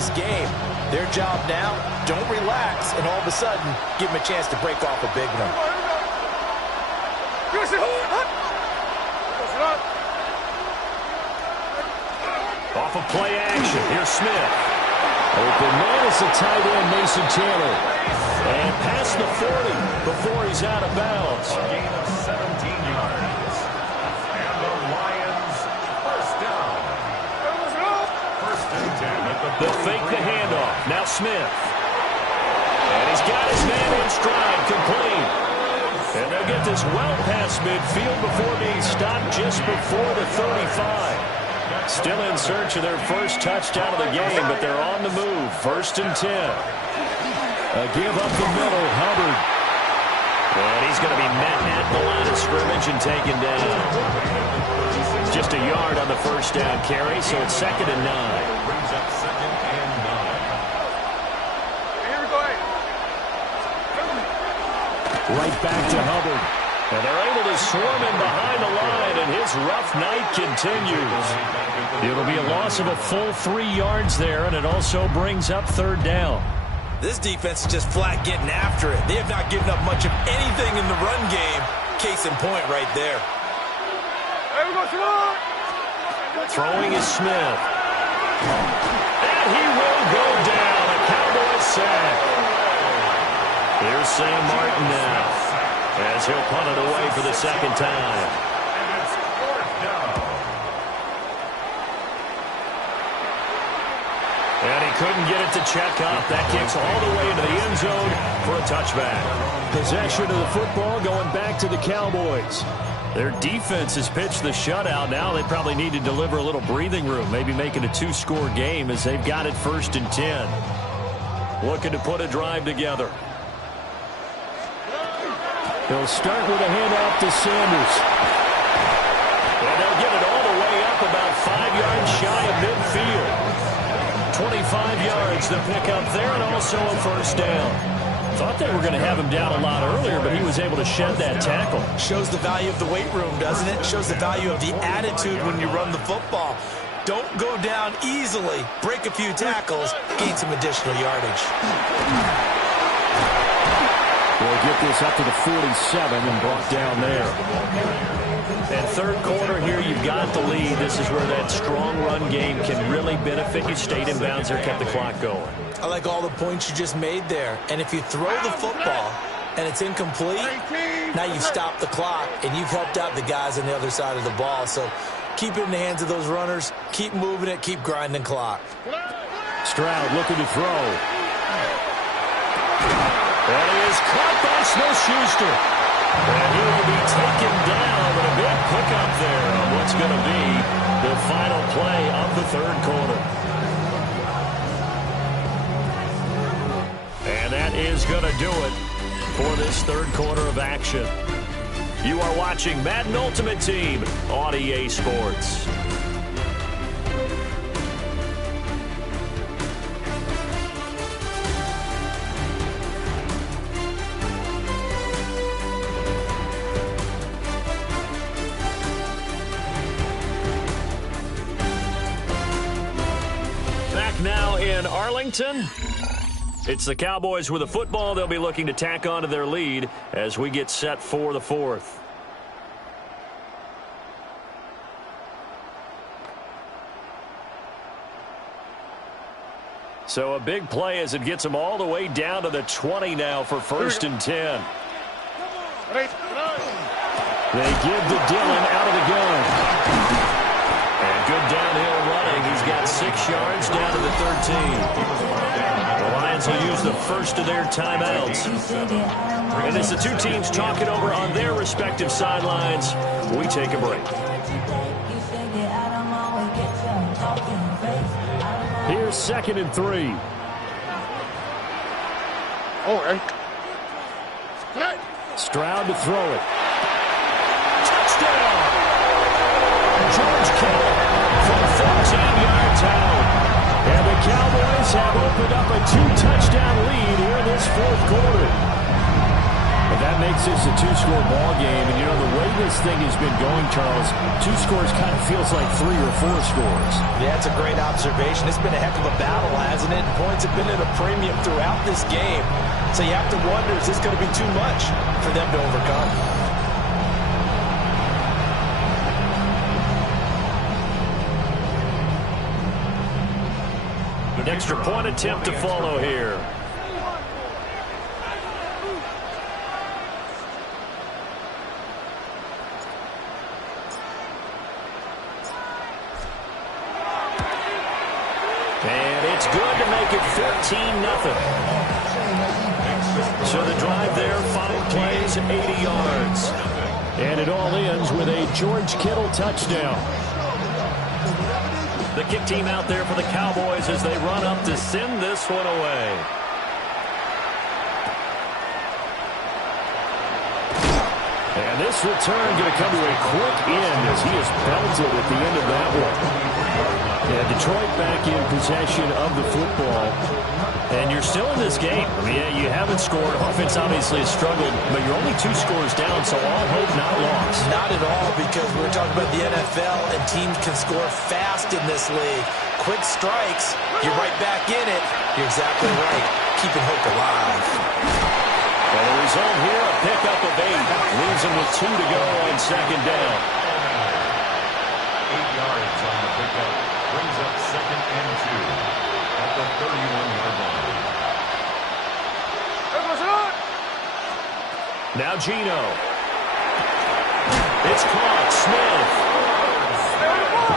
this game. Their job now, don't relax, and all of a sudden, give them a chance to break off a big one. Off of play action, here's Smith. Open man is the tight end, Mason Taylor. And past the 40 before he's out of bounds. A gain of 17 yards. And the Lions first down. First and 10 at the They'll fake the handoff. Now Smith. And he's got his man in stride, complete. And they'll get this well past midfield before being stopped just before the 35. Still in search of their first touchdown of the game, but they're on the move. First and 10. A give up the middle, Hubbard. And he's going to be met at the line of scrimmage and taken down. Just a yard on the first down carry, so it's 2nd and 9. brings up 2nd and 9. Right back to Hubbard. And they're able to swarm him behind the line, and his rough night continues. It'll be a loss of a full 3 yards there, and it also brings up 3rd down. This defense is just flat getting after it. They have not given up much of anything in the run game. Case in point right there. Throwing is Smith. And he will go down. A Cowboys sack. Here's Sam Martin now, as he'll punt it away for the 2nd time. And it's 4th down. And he couldn't get it to check up. That kicks all the way into the end zone for a touchback. Possession of the football going back to the Cowboys. Their defense has pitched the shutout. Now they probably need to deliver a little breathing room, maybe making a 2-score game as they've got it 1st and 10. Looking to put a drive together. They'll start with a handoff to Sanders. And they'll get it all the way up about 5 yards shy of midfield. 25 yards to pick up there, and also a first down. Thought they were going to have him down a lot earlier, but he was able to shed that tackle. Shows the value of the weight room, doesn't it? Shows the value of the attitude when you run the football. Don't go down easily. Break a few tackles. Gain some additional yardage. We'll get this up to the 47 and brought down there. And 3rd quarter here, you've got the lead. This is where that strong run game can really benefit you. Stayed in bounds there, kept the clock going. I like all the points you just made there. And if you throw the football and it's incomplete, now you've stopped the clock and you've helped out the guys on the other side of the ball. So keep it in the hands of those runners. Keep moving it. Keep grinding clock. Stroud looking to throw. And he is caught by Smith-Schuster. And he will be taken down, but a big pickup there on what's going to be the final play of the 3rd quarter. And that is going to do it for this 3rd quarter of action. You are watching Madden Ultimate Team on EA Sports. Now in Arlington, it's the Cowboys with the football. They'll be looking to tack on to their lead as we get set for the 4th. So a big play as it gets them all the way down to the 20 now for 1st and 10. They give to Dillon out of the gun. And good downhill running. He's got 6 yards down to the 13. The Lions will use the first of their timeouts. And as the two teams talk it over on their respective sidelines, we take a break. Here's 2nd and 3. Stroud to throw it. Touchdown! George Kittle from 14 yards out. And the Cowboys have opened up a 2-touchdown lead here in this 4th quarter. And that makes this a two-score ball game. And, you know, the way this thing has been going, Charles, two scores kind of feels like 3 or 4 scores. Yeah, it's a great observation. It's been a heck of a battle, hasn't it? And points have been at a premium throughout this game. So you have to wonder, is this going to be too much for them to overcome? An extra point attempt to follow here. And it's good to make it 14-0. So the drive there, 5 plays, 80 yards. And it all ends with a George Kittle touchdown. The kick team out there for the Cowboys as they run up to send this one away. And this return going to come to a quick end as he is belted at the end of that one. Yeah, Detroit back in possession of the football. And you're still in this game. I mean, yeah, you haven't scored. Offense obviously has struggled, but you're only 2 scores down, so all hope not lost. Not at all, because we're talking about the NFL, and teams can score fast in this league. Quick strikes, you're right back in it. You're exactly right. Keeping hope alive. And the result here, a pickup of 8. Leaves them with 2 to go on second down. 8 yards on the pickup. Brings up 2nd and 2 at the 31-yard line. Now Geno. It's caught. Smith.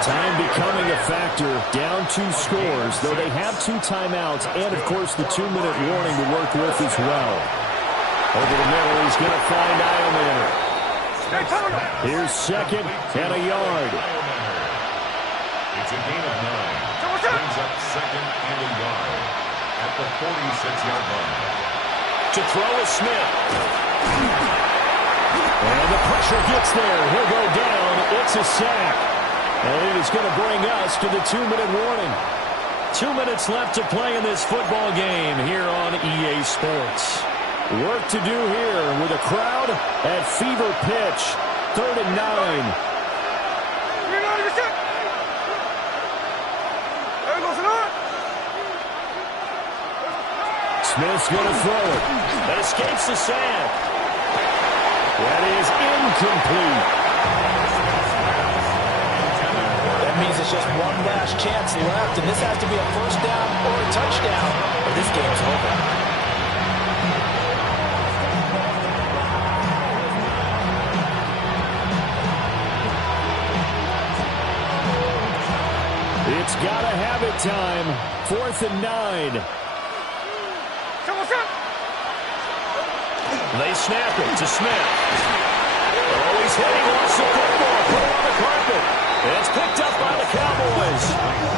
Time becoming a factor. Down 2 scores, though they have 2 timeouts and, of course, the 2-minute warning to work with as well. Over the middle, he's going to find Eilman. Here's 2nd and a yard. It's a gain of 9. Brings up 2nd and a yard at the 46-yard line. To throw is Smith. And the pressure gets there. He'll go down. It's a sack. And it is going to bring us to the 2-minute warning. 2 minutes left to play in this football game here on EA Sports. Work to do here with a crowd at fever pitch. 3rd and 9. Smith's going to throw it. That escapes the sack. That is incomplete. That means it's just one last chance left, and this has to be a first down or a touchdown, or this game's over. It's got to have it time. 4th and 9. They snap it to Smith. Oh, he's hitting lost the football. Put it on the carpet. And it's picked up by the Cowboys.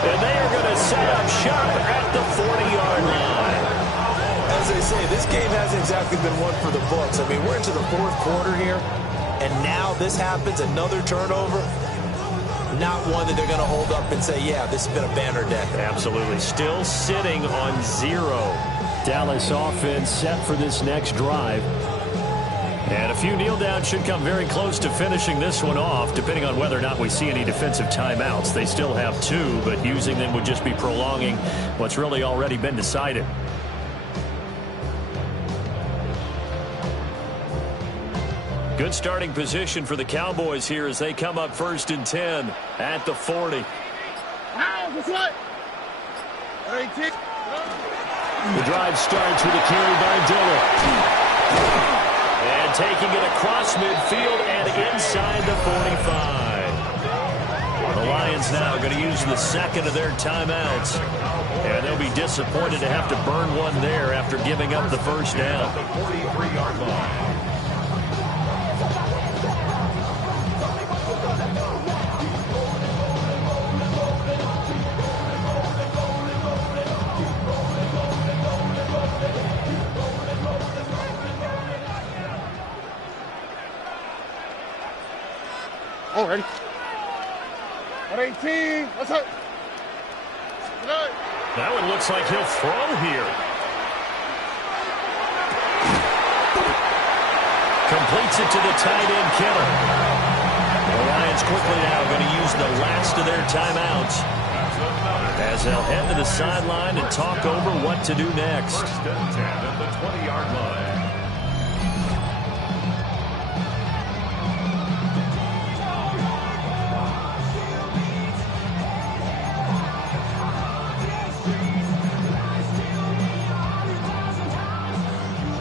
And they are going to set up shop at the 40-yard line. As they say, this game hasn't exactly been one for the books. I mean, we're into the 4th quarter here, and now this happens, another turnover. Not one that they're going to hold up and say, yeah, this has been a banner day. Absolutely. Still sitting on 0. Dallas offense set for this next drive. And a few kneel downs should come very close to finishing this one off, depending on whether or not we see any defensive timeouts. They still have 2, but using them would just be prolonging what's really already been decided. Good starting position for the Cowboys here as they come up 1st and 10 at the 40. The drive starts with a carry by Dillon. And taking it across midfield and inside the 45. The Lions now going to use the 2nd of their timeouts. And they'll be disappointed to have to burn one there after giving up the first down. The 43-yard line. Oh, ready? 118. What's up? That one looks like he'll throw here. Completes it to the tight end, Kittle. The Lions quickly now going to use the last of their timeouts as they'll head to the sideline and talk over what to do next. First and 10 at the 20-yard line.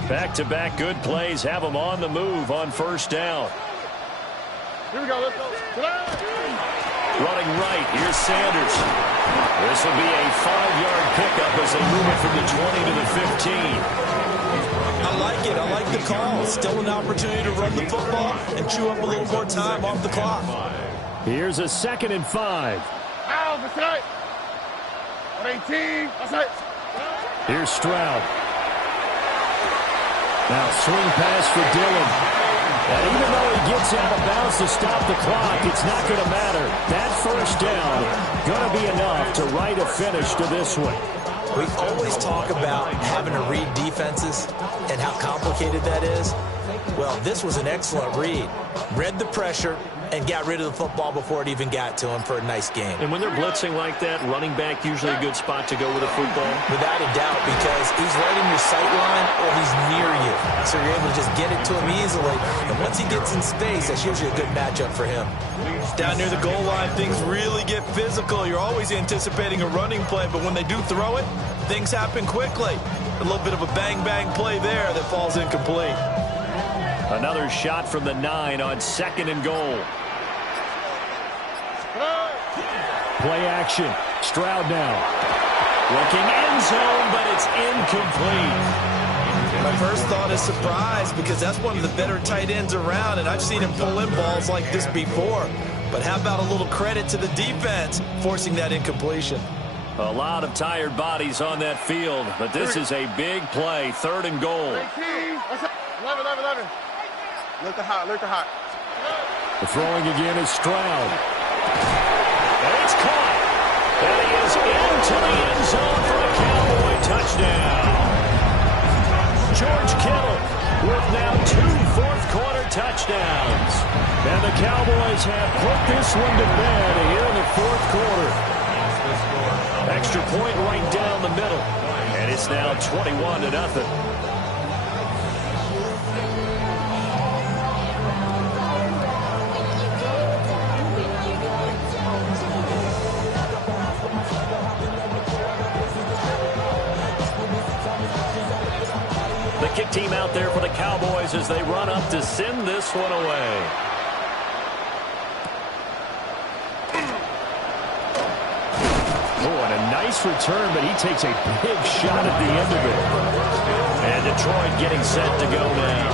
Back-to-back good plays have them on the move on first down. Here we go. Let's go. Running right, here's Sanders. This will be a 5-yard pickup as they move it from the 20 to the 15. I like it. I like the call. Still an opportunity to run the football and chew up a little more time off the clock. Here's a 2nd and 5. Ow, that's right. 118. That's it. Here's Stroud. Now swing pass for Dillon. And even though he gets out of bounds to stop the clock, it's not going to matter. That first down going to be enough to write a finish to this one. We always talk about having to read defenses and how complicated that is. Well, this was an excellent read. Read the pressure and got rid of the football before it even got to him for a nice game. And when they're blitzing like that, running back usually a good spot to go with a football? Without a doubt, because he's right in your sight line or he's near you. So you're able to just get it to him easily. And once he gets in space, that's usually a good matchup for him. Down near the goal line, things really get physical. You're always anticipating a running play, but when they do throw it, things happen quickly. A little bit of a bang-bang play there that falls incomplete. Another shot from the 9 on 2nd and goal. Play action. Stroud now. Looking end zone, but it's incomplete. My first thought is surprise because that's one of the better tight ends around, and I've seen him pull in balls like this before. But how about a little credit to the defense forcing that incompletion? A lot of tired bodies on that field, but this is a big play. 3rd and goal. 11. Look hot. The throwing again is Stroud. And it's caught. And he is into the end zone for a Cowboy touchdown. George Kittle with now 2 fourth-quarter touchdowns. And the Cowboys have put this one to bed here in the 4th quarter. Extra point right down the middle. And it's now 21-0. The kick team out there for the Cowboys as they run up to send this one away. Oh, and a nice return, but he takes a big shot at the end of it. And Detroit getting set to go now.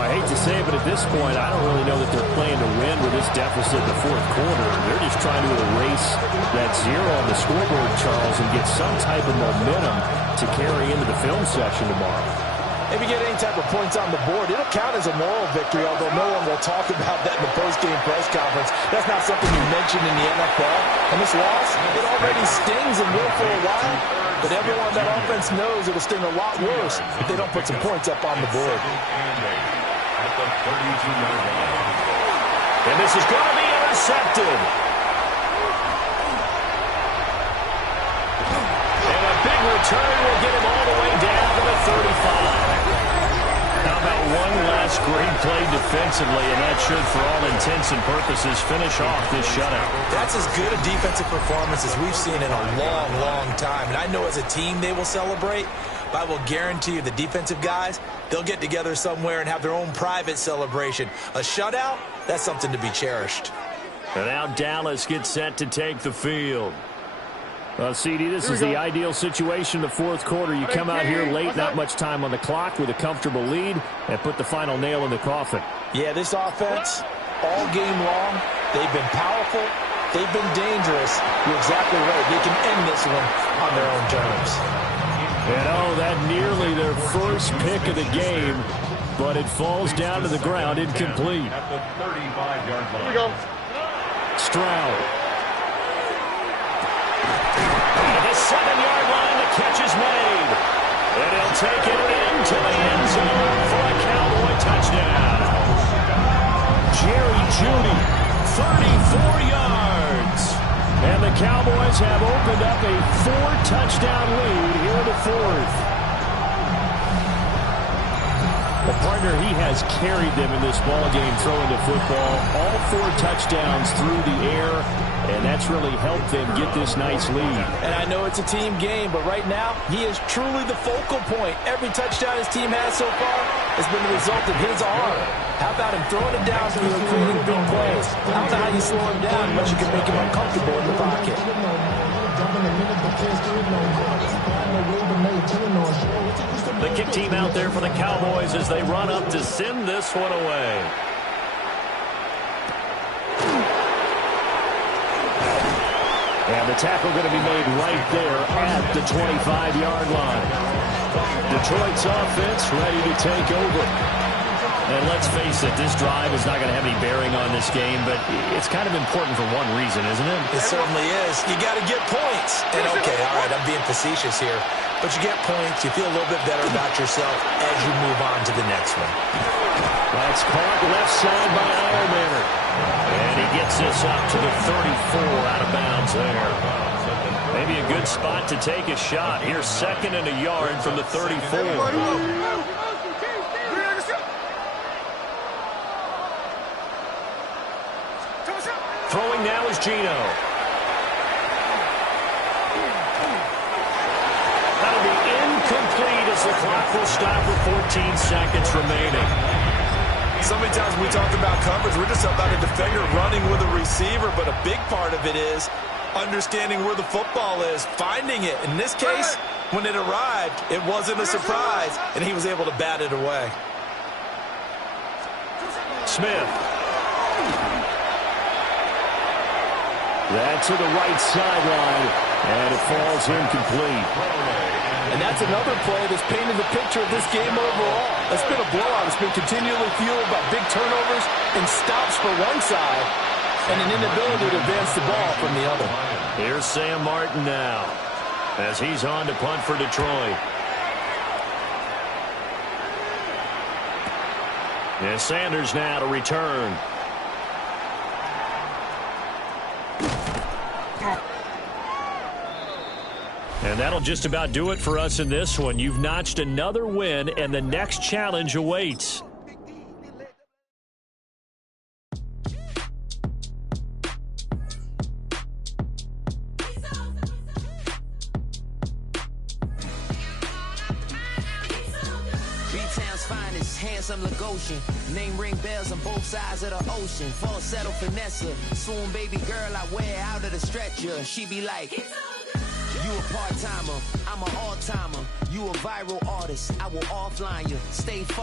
I hate to say it, but at this point, I don't really know that they're playing to win with this deficit in the 4th quarter. They're just trying to erase that 0 on the scoreboard, Charles, and get some type of momentum to carry into the film session tomorrow. If you get any type of points on the board, it'll count as a moral victory, although no one will talk about that in the post-game press conference. That's not something you mentioned in the NFL. And this loss, it already stings and will for a while, but everyone on that offense knows it'll sting a lot worse if they don't put some points up on the board. At the 32-yard line. And this is going to be intercepted. And a big return will get him all the way down to the 35. How about one last great play defensively, and that should, for all intents and purposes, finish off this shutout. That's as good a defensive performance as we've seen in a long, long time. And I know as a team they will celebrate, but I will guarantee you the defensive guys, they'll get together somewhere and have their own private celebration. A shutout, that's something to be cherished. And now Dallas gets set to take the field. CD, this is the ideal situation in the 4th quarter. You come out here late, not much time on the clock with a comfortable lead, and put the final nail in the coffin. Yeah, this offense, all game long, they've been powerful, they've been dangerous. You're exactly right. They can end this one on their own terms. And oh, that nearly their first pick of the game, but it falls down to the ground incomplete. At the 35-yard line. Here we go. Stroud. At the 7-yard line, the catch is made. And he'll take it into the end zone for a Cowboy touchdown. 34 yards. And the Cowboys have opened up a 4-touchdown lead here in the fourth. Well, partner, he has carried them in this ballgame throwing the football. All 4 touchdowns through the air, and that's really helped them get this nice lead. And I know it's a team game, but right now, he is truly the focal point. Every touchdown his team has so far has been the result of his arm. How about him throwing it downfield and creating big plays? I don't know how you slow him down much you can make him uncomfortable in the pocket. The kick team out there for the Cowboys as they run up to send this one away. And the tackle going to be made right there at the 25-yard line. Detroit's offense ready to take over. And let's face it, this drive is not going to have any bearing on this game, but it's kind of important for one reason, isn't it? It certainly is. You got to get points. And okay, all right, I'm being facetious here, but you get points, you feel a little bit better about yourself as you move on to the next one. That's caught left side by Eiermanner. And he gets this up to the 34 out of bounds there. Maybe a good spot to take a shot. Here's 2nd and a yard from the 34. Throwing now is Gino. That'll be incomplete as the clock will stop with 14 seconds remaining. So many times we talk about coverage, we're just about a defender running with a receiver, but a big part of it is understanding where the football is, finding it. In this case, when it arrived, it wasn't a surprise, and he was able to bat it away. Smith. That to the right sideline, and it falls incomplete. And that's another play that's painted the picture of this game overall. It's been a blowout. It's been continually fueled by big turnovers and stops for one side and an inability to advance the ball from the other. Here's Sam Martin now as he's on to punt for Detroit. And Sanders now to return. And that'll just about do it for us in this one. You've notched another win, and the next challenge awaits. B-Town's finest, handsome Lagosian. Name ring bells on both sides of the ocean. Falsetto finesse, swoon baby girl I wear out of the stretcher. She be like, you a part-timer, I'm an all-timer. You a viral artist, I will offline you. Stay far.